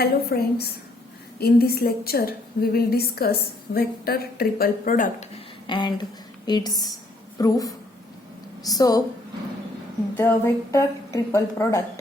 Hello friends, in this lecture we will discuss vector triple product and its proof. So the vector triple product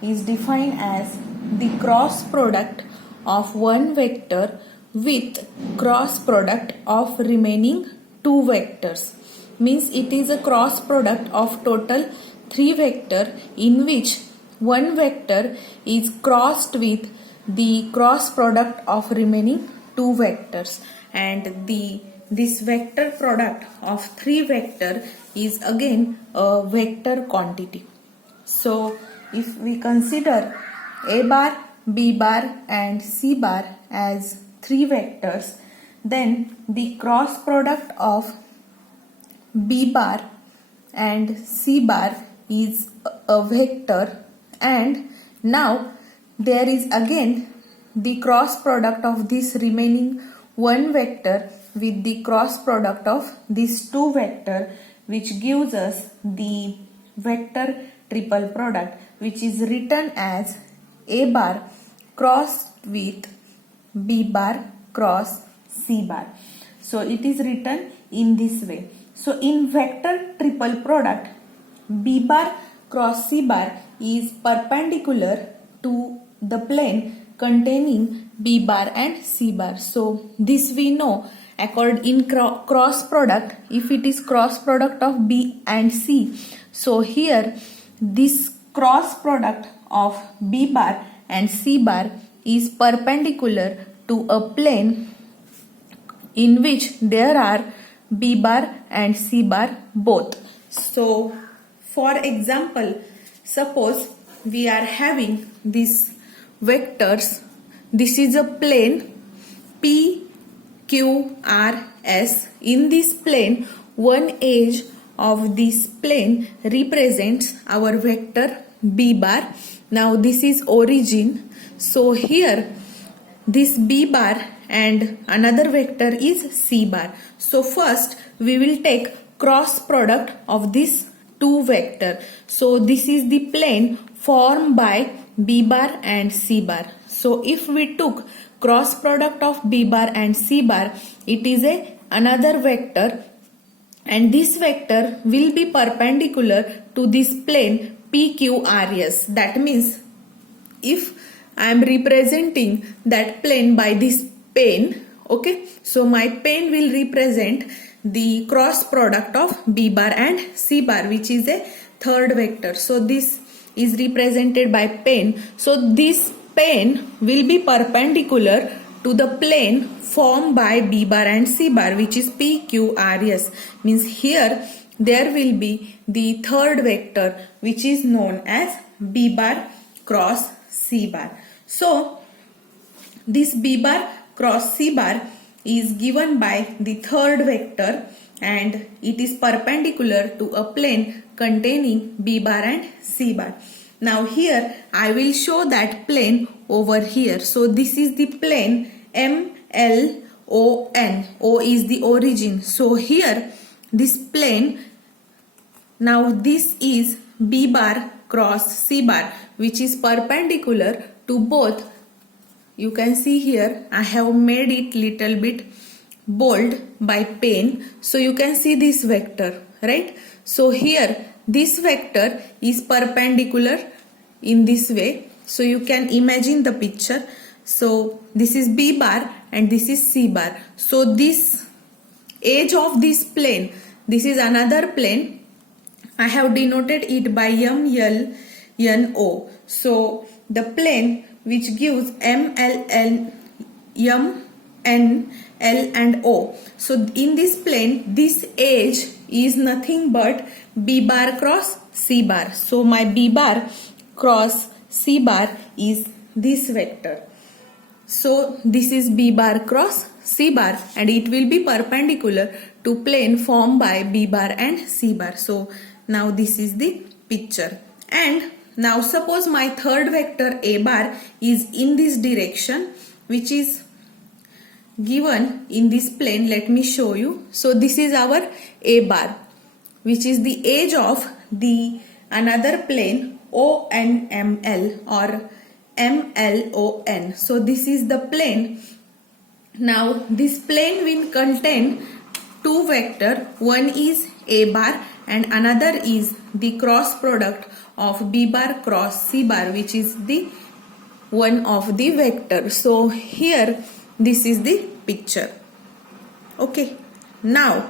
is defined as the cross product of one vector with cross product of remaining two vectors. Means it is a cross product of total three vector in which one vector is crossed with the cross product of remaining two vectors, and this vector product of three vector is again a vector quantity. So if we consider a bar, b bar and c bar as three vectors, then the cross product of b bar and c bar is a vector, and now there is again the cross product of this remaining one vector with the cross product of these two vector, which gives us the vector triple product, which is written as a bar crossed with b bar cross c bar. So it is written in this way. So in vector triple product, b bar cross c bar is perpendicular to the plane containing b bar and c bar. So this we know in cross product, if it is cross product of b and c, so here this cross product of b bar and c bar is perpendicular to a plane in which there are b bar and c bar both. So for example, suppose we are having these vectors. This is a plane P, Q, R, S. In this plane, one edge of this plane represents our vector B bar. Now this is origin. So here this B bar and another vector is C bar. So first we will take cross product of this two vector. So this is the plane formed by B bar and C bar. So if we took cross product of B bar and C bar, it is another vector, and this vector will be perpendicular to this plane PQRS. That means if I am representing that plane by this pen, okay, so my pen will represent the cross product of B bar and C bar, which is a third vector. So this is represented by pen. So this pen will be perpendicular to the plane formed by B bar and C bar, which is PQRS. Means here there will be the third vector, which is known as B bar cross C bar. So this B bar cross C bar is given by the third vector, and it is perpendicular to a plane containing B bar and C bar. Now here I will show that plane over here. So this is the plane MLON. O is the origin. So here this plane, now this is B bar cross C bar, which is perpendicular to both. You can see here I have made it little bit bold by pen, so you can see this vector, right? So here this vector is perpendicular in this way. So you can imagine the picture. So this is B bar and this is C bar. So this edge of this plane, this is another plane. I have denoted it by MLNO. So the plane which gives MLN, MN, L and O. So in this plane, this edge is nothing but B bar cross C bar. So my B bar cross C bar is this vector. So this is B bar cross C bar, and it will be perpendicular to plane formed by B bar and C bar. So now this is the picture. And now suppose my third vector A bar is in this direction, which is given in this plane. Let me show you. So this is our A bar, which is the edge of the another plane ONML or MLON. So this is the plane. Now this plane will contain two vector. One is A bar and another is the cross product of B bar cross C bar, which is the one of the vector. So here this is the picture. Okay. Now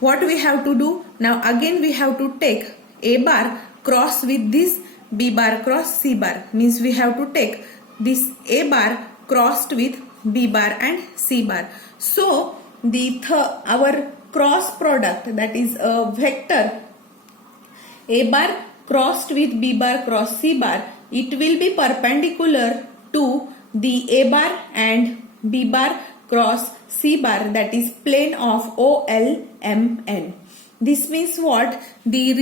what we have to do? Now again we have to take A bar cross with this B bar cross C bar, means we have to take this A bar crossed with B bar and C bar. So our cross product, that is a vector A bar crossed with B bar cross C bar, it will be perpendicular to the A bar and B bar cross C bar, that is plane of OLMN. This means what? The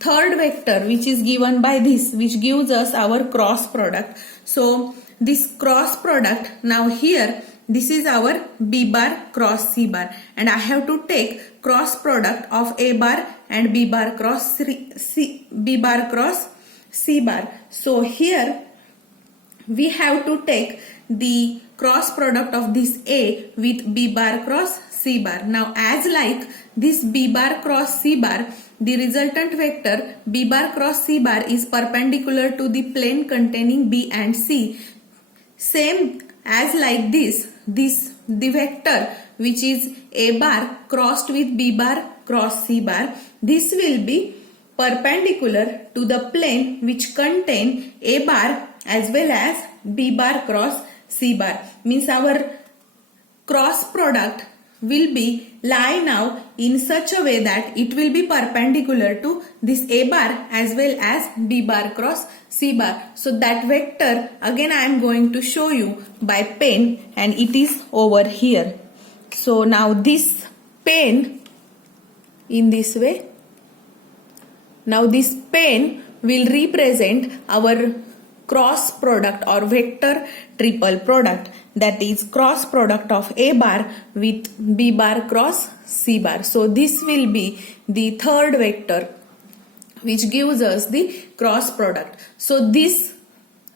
third vector which is given by this, which gives us our cross product. So this cross product, now here this is our B bar cross C bar, and I have to take cross product of A bar and B bar cross B bar cross C bar. So here we have to take the cross product of this A with B bar cross C bar. Now as like this B bar cross C bar, the resultant vector B bar cross C bar is perpendicular to the plane containing B and C. Same as like this the vector which is A bar crossed with B bar cross C bar, this will be perpendicular to the plane which contain A bar as well as B bar cross C bar. Means our cross product will be lie now in such a way that it will be perpendicular to this A bar as well as B bar cross C bar. So that vector again I am going to show you by pen, and it is over here. So now this pen in this way. Now this pen will represent our cross product or vector triple product, that is cross product of A bar with B bar cross C bar. So this will be the third vector which gives us the cross product. So this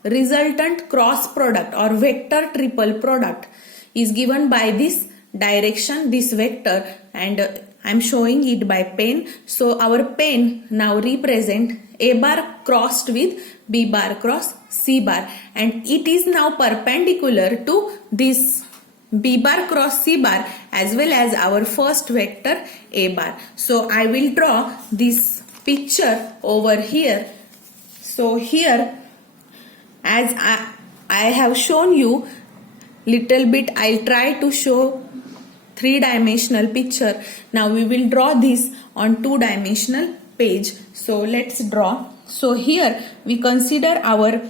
resultant cross product or vector triple product is given by this direction, this vector, and I am showing it by pen. So our pen now represent A bar crossed with B bar cross C bar, and it is now perpendicular to this B bar cross C bar as well as our first vector A bar. So I will draw this picture over here. So here, as I have shown you little bit, I'll try to show three-dimensional picture. Now we will draw this on two-dimensional page. So let's draw. So here we consider our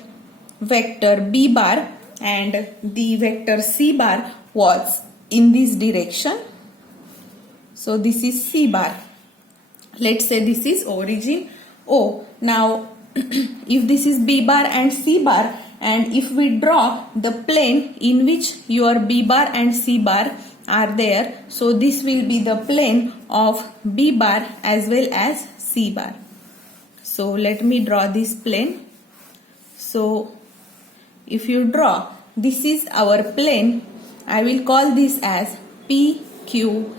vector B bar and the vector C bar was in this direction. So this is C bar. Let's say this is origin O. Now if this is B bar and C bar, and if we draw the plane in which your B bar and C bar are there, so this will be the plane of B bar as well as C bar. So let me draw this plane. So if you draw, this is our plane. I will call this as PQRS.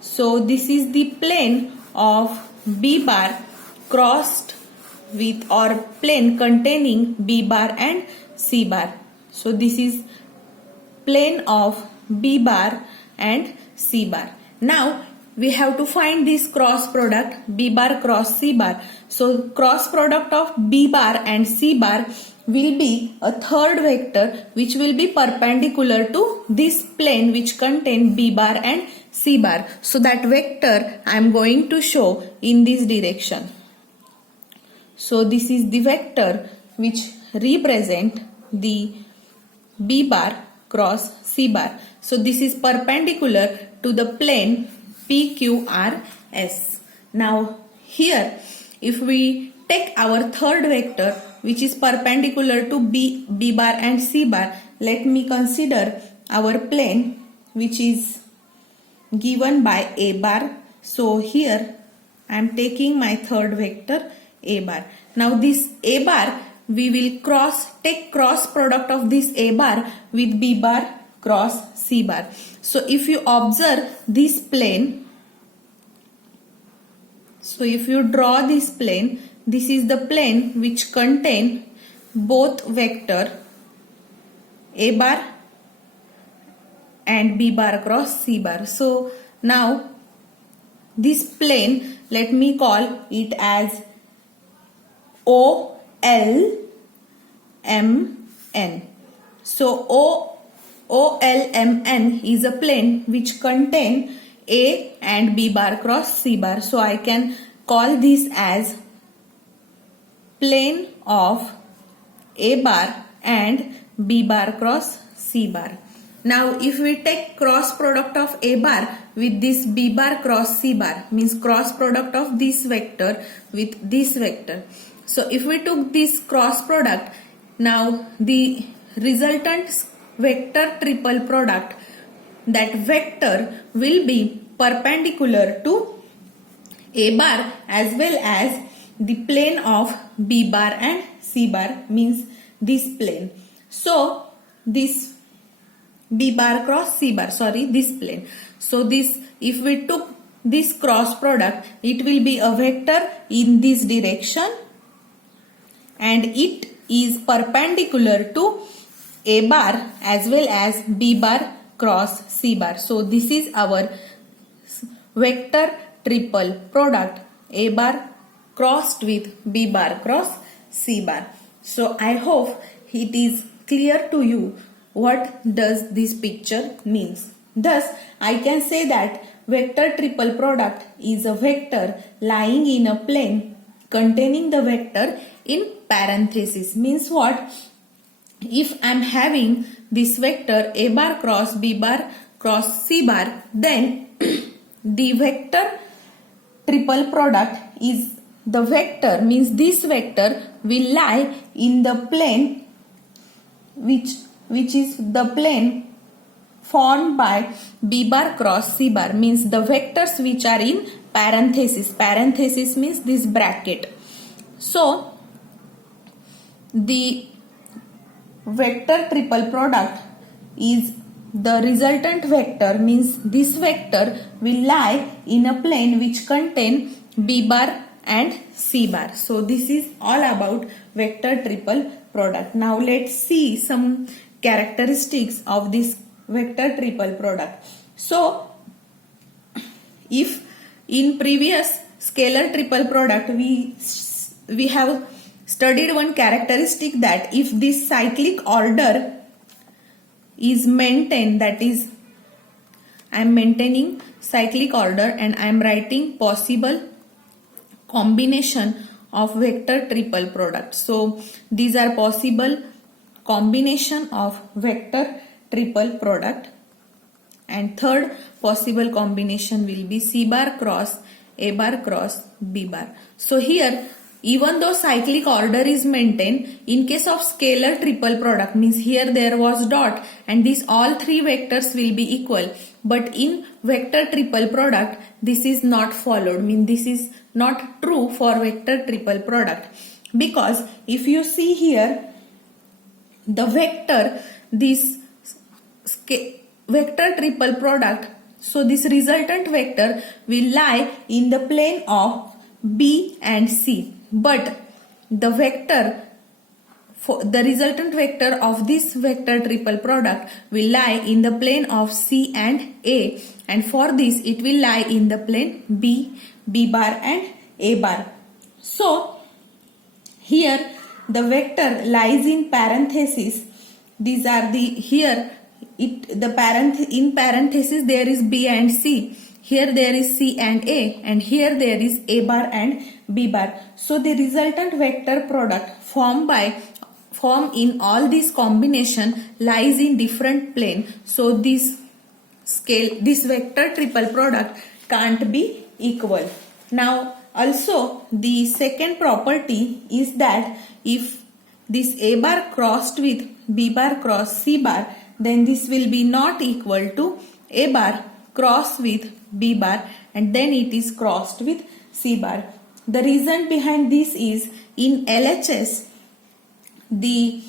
So this is the plane of B bar crossed with or plane containing B bar and C bar. So this is plane of B bar and C bar. Now we have to find this cross product B bar cross C bar. So cross product of B bar and C bar will be a third vector which will be perpendicular to this plane which contain B bar and C bar. So that vector I am going to show in this direction. So this is the vector which represent the B bar cross C bar. So this is perpendicular to the plane PQRS. Now here if we take our third vector which is perpendicular to B bar and C bar, let me consider our plane which is given by A bar. So here I am taking my third vector A bar. Now this A bar we will take cross product of this A bar with B bar cross C bar. So if you observe this plane, so if you draw this plane, this is the plane which contain both vector A bar and B bar cross C bar. So now this plane, let me call it as OLMN. So OLMN is a plane which contain A and B bar cross C bar. So I can call this as plane of A bar and B bar cross C bar. Now if we take cross product of A bar with this B bar cross C bar, means cross product of this vector with this vector. So if we took this cross product, now the resultant vector triple product, that vector will be perpendicular to A bar as well as the plane of B bar and C bar, means this plane. So this B bar cross C bar, this plane. So this, if we took this cross product, it will be a vector in this direction and it is perpendicular to A bar as well as B bar cross C bar. So this is our vector triple product, A bar crossed with B bar cross C bar. So I hope it is clear to you what does this picture means. Thus I can say that vector triple product is a vector lying in a plane containing the vector in parenthesis. Means what? If I am having this vector A bar cross B bar cross C bar, then the vector triple product is the vector, means this vector will lie in the plane which is the plane formed by B bar cross C bar, means the vectors which are in parenthesis. Parenthesis means this bracket. So the vector triple product is the resultant vector, means this vector will lie in a plane which contain B bar and C bar. So this is all about vector triple product. Now let's see some characteristics of this vector triple product. So if in previous scalar triple product we have studied one characteristic, that if this cyclic order is maintained, that is I am maintaining cyclic order and I am writing possible combination of vector triple product. So these are possible combination of vector triple product, and third possible combination will be C bar cross A bar cross B bar. So here, even though cyclic order is maintained, in case of scalar triple product, means here there was dot and these all three vectors will be equal, but in vector triple product this is not followed, means this is not true for vector triple product, because if you see here the vector, this vector triple product, so this resultant vector will lie in the plane of B and C, but the vector, the resultant vector of this vector triple product will lie in the plane of C and A, and for this it will lie in the plane B, B bar and A bar. So here the vector lies in parenthesis. These are the, here in parenthesis there is B and C, here there is C and A, and here there is A bar and B bar. So the resultant vector product formed in all these combination lies in different plane. So this vector triple product can't be equal. Now also the second property is that if this A bar crossed with B bar cross C bar, then this will be not equal to A bar cross with B bar and then it is crossed with C bar. The reason behind this is in LHS the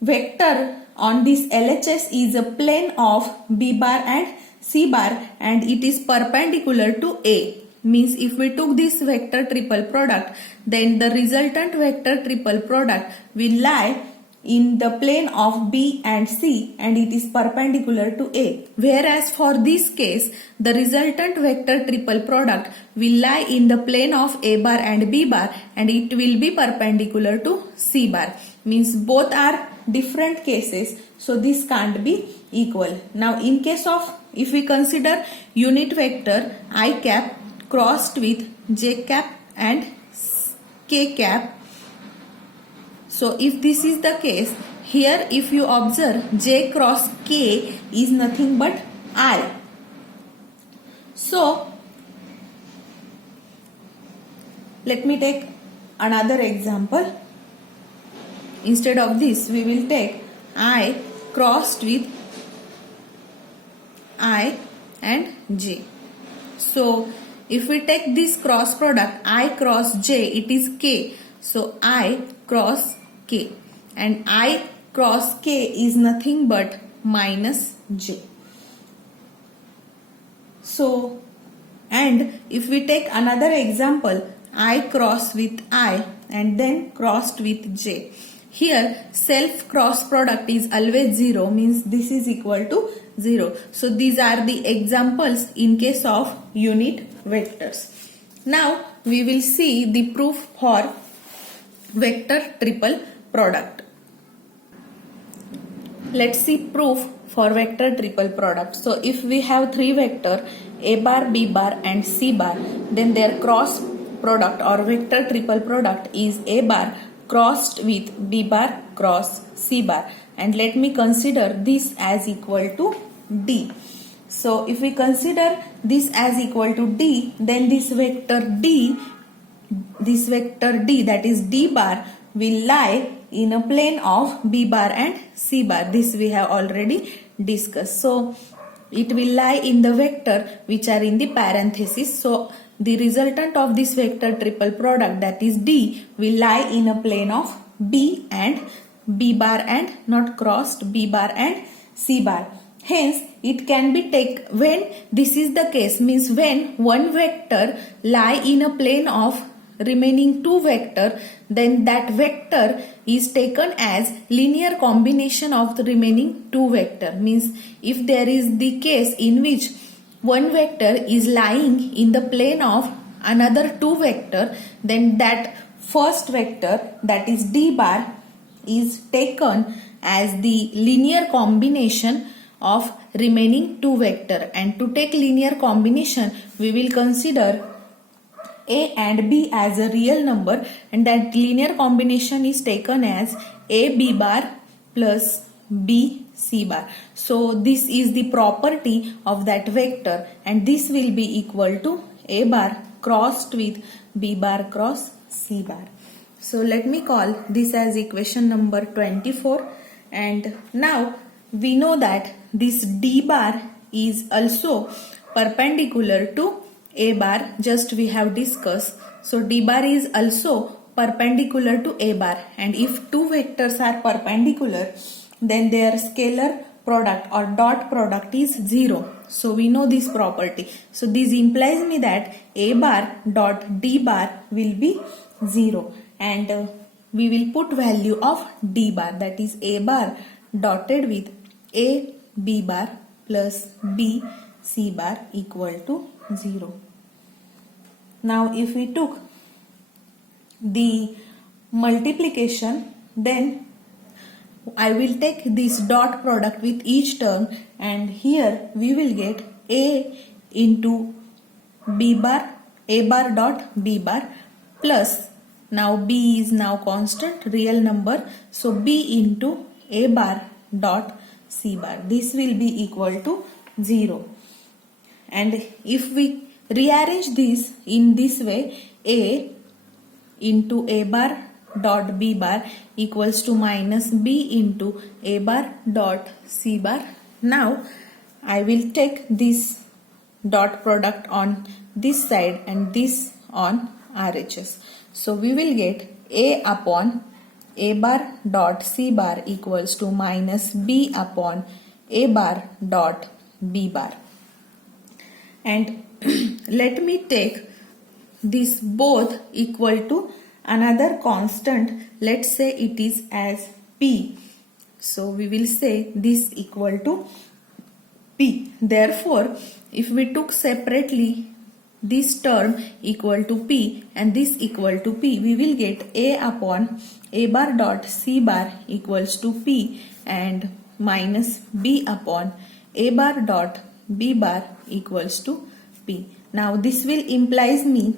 vector on this LHS is a plane of B bar and C bar and it is perpendicular to A. Means if we took this vector triple product, then the resultant vector triple product will lie in the plane of B and C and it is perpendicular to A. Whereas for this case, the resultant vector triple product will lie in the plane of A bar and B bar and it will be perpendicular to C bar. Means both are different cases, so this can't be equal. Now in case of, if we consider unit vector I cap crossed with J cap and K cap, so if this is the case, here if you observe J cross K is nothing but I. So let me take another example. Instead of this, we will take I crossed with I and J. So if we take this cross product I cross J, it is K. So I cross K and I cross K is nothing but minus J. So, and if we take another example, I cross with I and then crossed with J. Here self cross product is always 0, means this is equal to 0. So these are the examples in case of unit vectors. Now we will see the proof for vector triple product. Let's see proof for vector triple product. So if we have three vector A bar, B bar and C bar, then their cross product or vector triple product is A bar crossed with B bar cross C bar, and let me consider this as equal to D. So if we consider this as equal to D, then this vector D that is D bar will lie in a plane of B bar and C bar. This we have already discussed. So it will lie in the vector which are in the parenthesis. So the resultant of this vector triple product, that is D, will lie in a plane of B and B bar and not crossed B bar and C bar. Hence it can be taken when this is the case, means when one vector lie in a plane of remaining two vector, then that vector is taken as linear combination of the remaining two vector. Means if there is the case in which one vector is lying in the plane of another two vector, then that first vector, that is D bar, is taken as the linear combination of remaining two vector. And to take linear combination, we will consider A and B as a real number, and that linear combination is taken as A B bar plus B C bar. So this is the property of that vector, and this will be equal to A bar crossed with B bar cross C bar. So let me call this as equation number 24, and now we know that this D bar is also perpendicular to A bar, just we have discussed. So D bar is also perpendicular to A bar, and if two vectors are perpendicular, then their scalar product or dot product is 0. So we know this property. So this implies me that A bar dot D bar will be 0, and we will put value of D bar, that is A bar dotted with A B bar plus B C bar equal to 0. Now if we took the multiplication, then I will take this dot product with each term, and here we will get A into B bar, A bar dot B bar plus, now B is now constant real number, so B into A bar dot C bar. This will be equal to 0. And if we rearrange this in this way, A into A bar dot B bar equals to minus B into A bar dot C bar. Now I will take this dot product on this side and this on RHS. So we will get A upon A bar dot C bar equals to minus B upon A bar dot B bar. And let me take this both equal to another constant. Let's say it is as P. So we will say this equal to P. Therefore, if we took separately this term equal to P and this equal to P, we will get A upon A bar dot C bar equals to P and minus B upon A bar dot B bar equals to P. Now this will implies me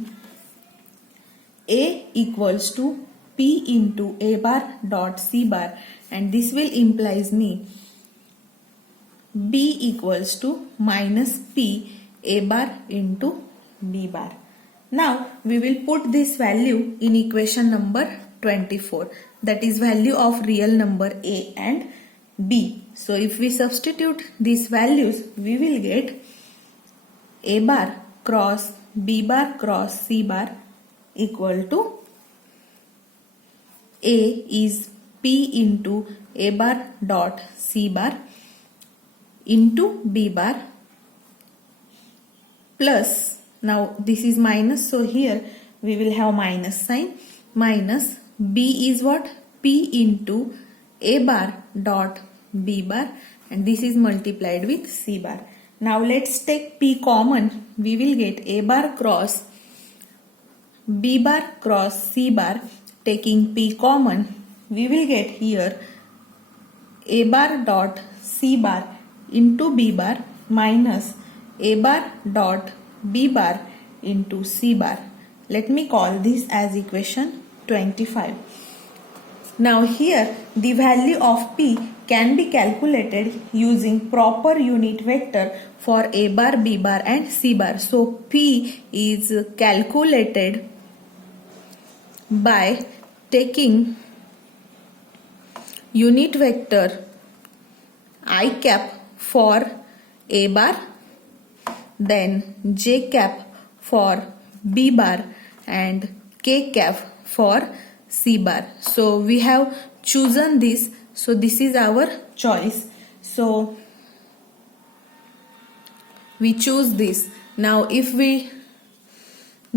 A equals to P into A bar dot C bar, and this will implies me B equals to minus P A bar into B bar. Now we will put this value in equation number 24, that is value of real number A and B. So if we substitute these values, we will get A bar cross B bar cross C bar equal to A is P into A bar dot C bar into B bar plus, now this is minus, so here we will have minus sign, minus B is what? P into A bar dot B bar, and this is multiplied with C bar. Now let's take P common. We will get A bar cross B bar cross C bar. Taking P common, we will get here A bar dot C bar into B bar minus A bar dot B bar into C bar. Let me call this as equation 25. Now here the value of P can be calculated using proper unit vector for A bar, B bar and C bar. So P is calculated by taking unit vector I cap for A bar, then J cap for B bar and K cap for C bar. So we have chosen this, so this is our choice. So we choose this. Now if we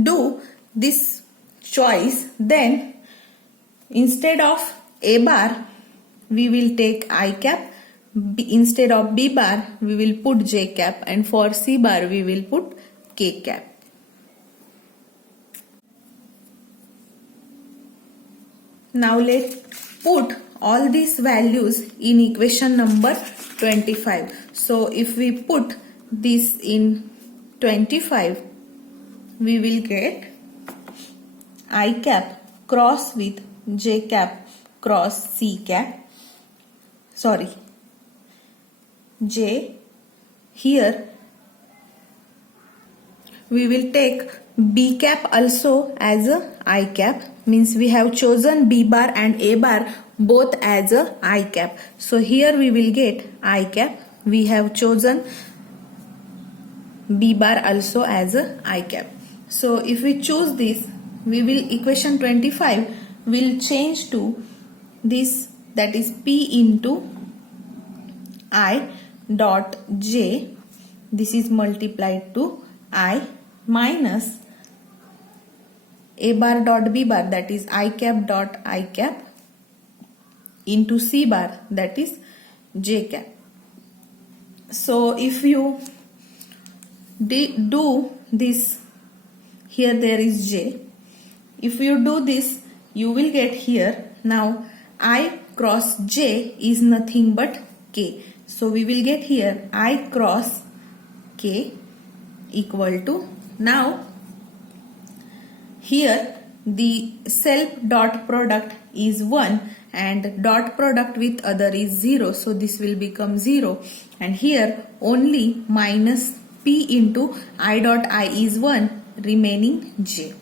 do this choice, then instead of A bar we will take I cap, instead of B bar we will put J cap, and for C bar we will put K cap. Now let's put all these values in equation number 25. So if we put this in 25, we will get I cap cross with J cap cross C cap. Sorry, J. Here we will take B cap also as a I cap, means we have chosen B bar and A bar both as a I cap. So here we will get I cap. We have chosen B bar also as a I cap. So if we choose this, we will equation 25 will change to this, that is P into I dot J. This is multiplied to I minus A bar dot B bar, that is I cap dot I cap into C bar, that is J cap. So if you do this, here there is J. If you do this, you will get here. Now I cross J is nothing but K. So we will get here I cross K equal to, now here the self dot product is 1 and dot product with other is 0. So this will become 0, and here only minus P into I dot I is 1, remaining J.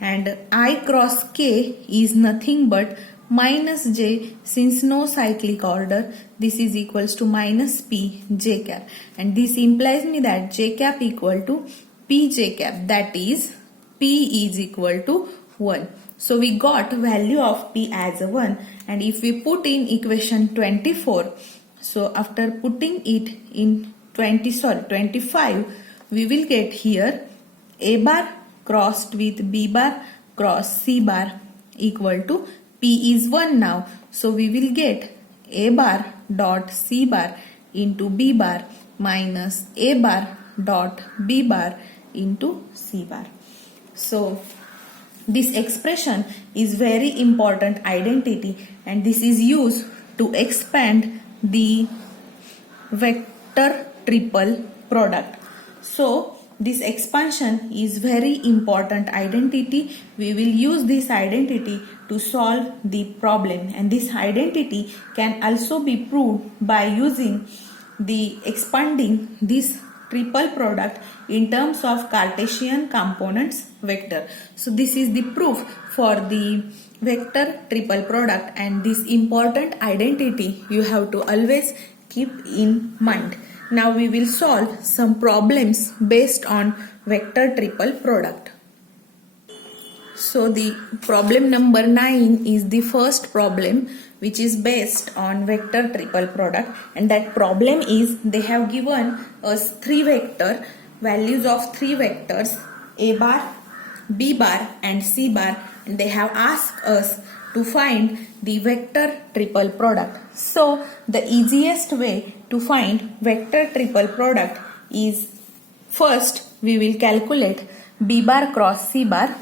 And I cross K is nothing but minus J, since no cyclic order, this is equals to minus P J cap, and this implies me that J cap equal to P J cap, that is P is equal to 1. So we got value of P as a 1, and if we put in equation 24, so after putting it in 25, we will get here A bar crossed with B bar cross C bar equal to P is 1 now. So we will get A bar dot C bar into B bar minus A bar dot B bar into C bar. So this expression is very important identity, and this is used to expand the vector triple product. So this expansion is very important identity. We will use this identity to solve the problem, and this identity can also be proved by using the expanding this triple product in terms of Cartesian components vector. So this is the proof for the vector triple product, and this important identity you have to always keep in mind. Now we will solve some problems based on vector triple product. So the problem number 9 is the first problem which is based on vector triple product, and that problem is they have given us three vector values of three vectors A bar, B bar and C bar, and they have asked us to find the vector triple product. So the easiest way to find vector triple product is first we will calculate B bar cross C bar,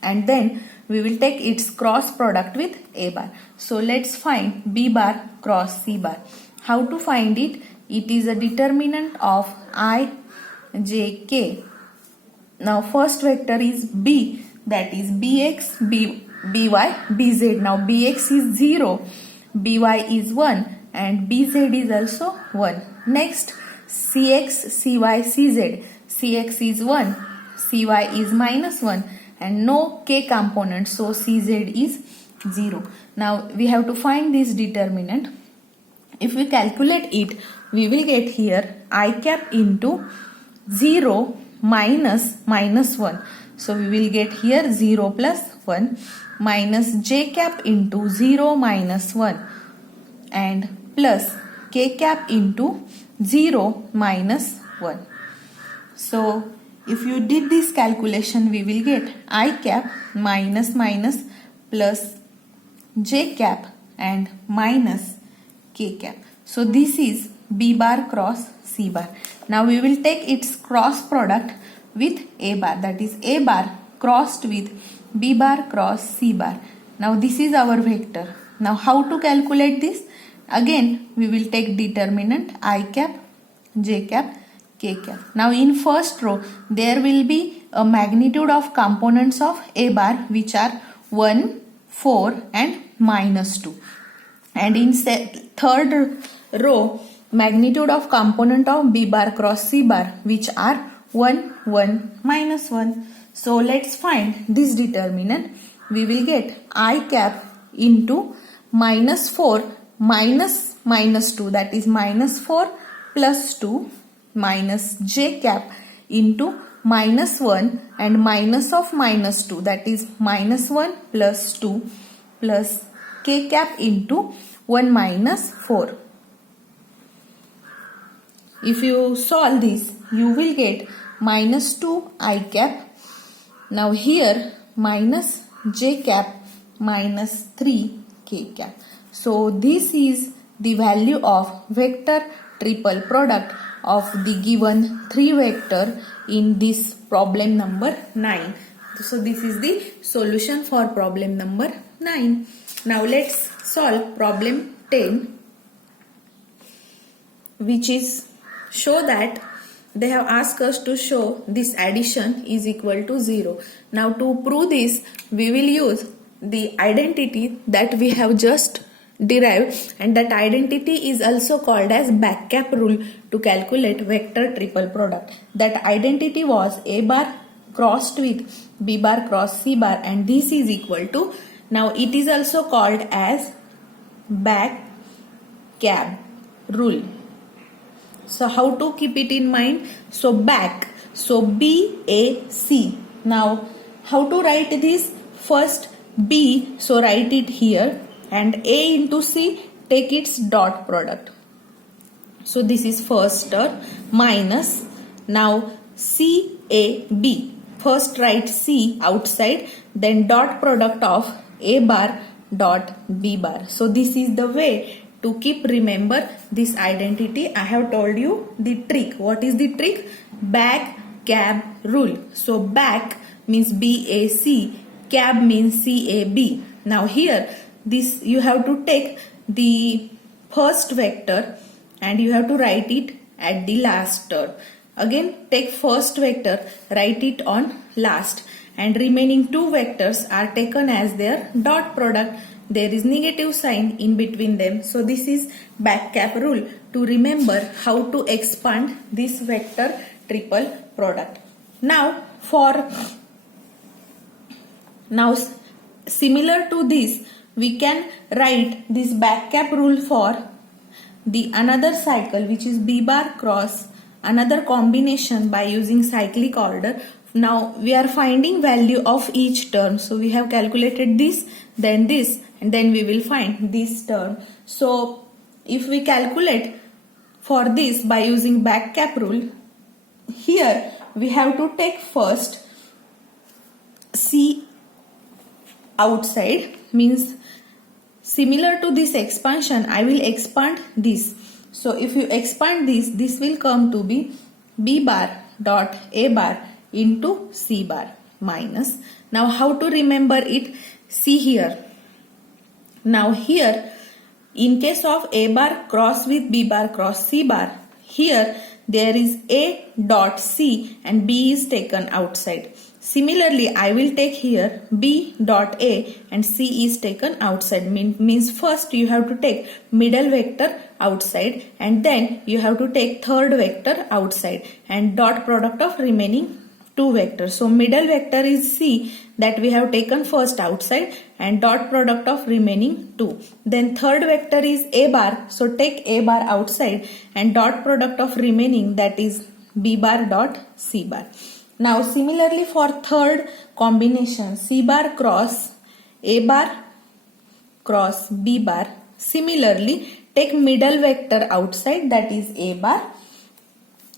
and then we will take its cross product with A bar. So let's find B bar cross C bar. How to find it? It is a determinant of I, J, K. Now first vector is B, that is Bx, By, Bz. Now Bx is 0, By is 1 and Bz is also 1. Next Cx, Cy, Cz. Cx is 1, Cy is minus 1 and no K component, so Cz is 0. Now we have to find this determinant. If we calculate it, we will get here I cap into 0 minus 1. So we will get here 0 plus 1 minus J cap into 0 minus 1 and plus K cap into 0 minus 1. So if you did this calculation, we will get I cap minus plus J cap and minus K cap. So this is B bar cross C bar. Now we will take its cross product with A bar, that is A bar crossed with B bar cross C bar. Now this is our vector. Now how to calculate this? Again we will take determinant I cap, J cap, K cap. Now in first row there will be a magnitude of components of A bar which are 1, 4 and minus 2. And in third row magnitude of component of B bar cross C bar which are 1, 1, minus 1. So let's find this determinant. We will get I cap into minus 4 minus 2, that is minus 4 plus 2 minus J cap into minus 1 and minus of minus 2, that is minus 1 plus 2 plus K cap into 1 minus 4. If you solve this, you will get minus 2 I cap. Now here minus J cap minus 3 K cap. So this is the value of vector triple product of the given three vector in this problem number 9. So this is the solution for problem number 9. Now let's solve problem 10, which is show that they have asked us to show this addition is equal to 0. Now to prove this, we will use the identity that we have just derived, and that identity is also called as back cap rule to calculate vector triple product. That identity was A bar crossed with B bar cross C bar, and this is equal to, now it is also called as back cap rule. So how to keep it in mind? So back, so BAC. Now how to write this? First B, so write it here, and A into C, take its dot product. So this is first term minus, now CAB. First write C outside, then dot product of A bar dot B bar. So this is the way to keep remember this identity. I have told you the trick. What is the trick? Back cab rule. So back means BAC, cab means CAB. Now here this you have to take the first vector and you have to write it at the last term. Again take first vector, write it on last, and remaining two vectors are taken as their dot product. There is negative sign in between them. So this is back cap rule to remember how to expand this vector triple product. Now similar to this, we can write this back cap rule for the another cycle, which is B bar cross another combination by using cyclic order. Now we are finding value of each term. So we have calculated this, then this, and then we will find this term. So if we calculate for this by using back cap rule, here we have to take first C outside, means similar to this expansion I will expand this. So if you expand this will come to be B bar dot A bar into C bar minus. Now how to remember it? See here. Now here in case of A bar cross with B bar cross C bar, here there is A dot C and B is taken outside. Similarly, I will take here B dot A and C is taken outside. Means first you have to take middle vector outside and then you have to take third vector outside and dot product of remaining two vectors. So middle vector is C that we have taken first outside and dot product of remaining two. Then third vector is A bar. So take A bar outside and dot product of remaining, that is B bar dot C bar. Now similarly for third combination C bar cross A bar cross B bar, similarly take middle vector outside, that is A bar,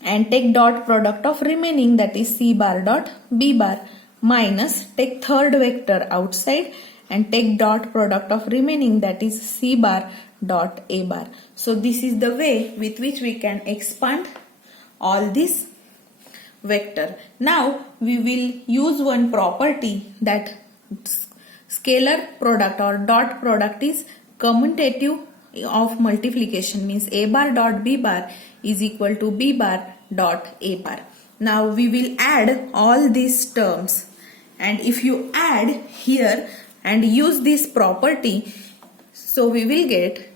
and take dot product of remaining, that is C bar dot B bar, minus take third vector outside and take dot product of remaining, that is C bar dot A bar. So this is the way with which we can expand all this vector. Now we will use one property that scalar product or dot product is commutative of multiplication, means A bar dot B bar is equal to B bar dot A bar. Now we will add all these terms, and if you add here and use this property, so we will get,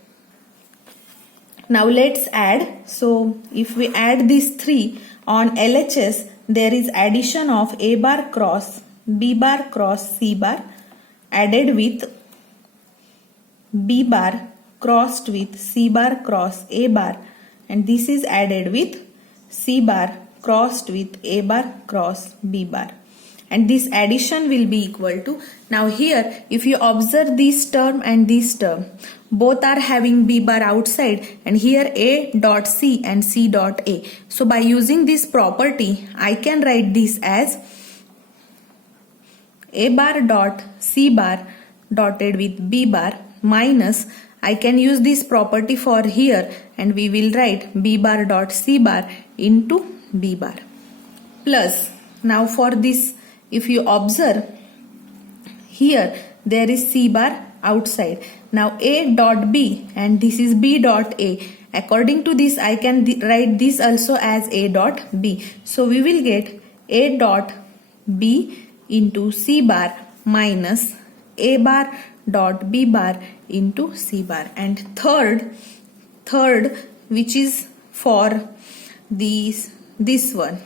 now let's add. So if we add these three on LHS, there is addition of A bar cross B bar cross C bar added with B bar crossed with C bar cross A bar, and this is added with C bar crossed with A bar cross B bar, and this addition will be equal to, now here if you observe this term and this term, both are having B bar outside and here A dot C and C dot A. So by using this property I can write this as A bar dot C bar dotted with B bar minus, I can use this property for here and we will write B bar dot C bar into B bar, plus now for this if you observe here there is C bar outside. Now A dot B and this is B dot A. According to this I can write this also as A dot B. So we will get A dot B into C bar minus A bar dot B bar into C bar, and third which is for this one.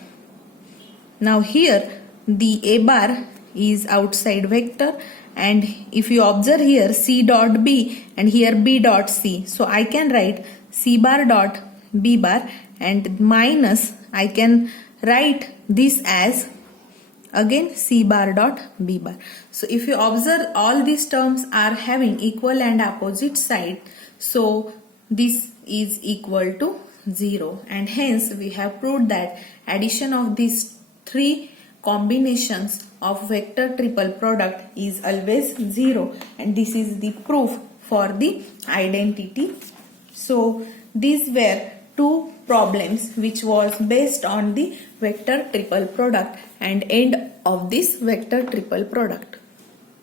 Now here the A bar is outside vector, and if you observe here C dot B and here B dot C, so I can write C bar dot B bar and minus I can write this as again C bar dot B bar. So if you observe, all these terms are having equal and opposite side, so this is equal to 0, and hence we have proved that addition of these three combinations of vector triple product is always 0, and this is the proof for the identity. So these were two problems which was based on the vector triple product and end of this vector triple product.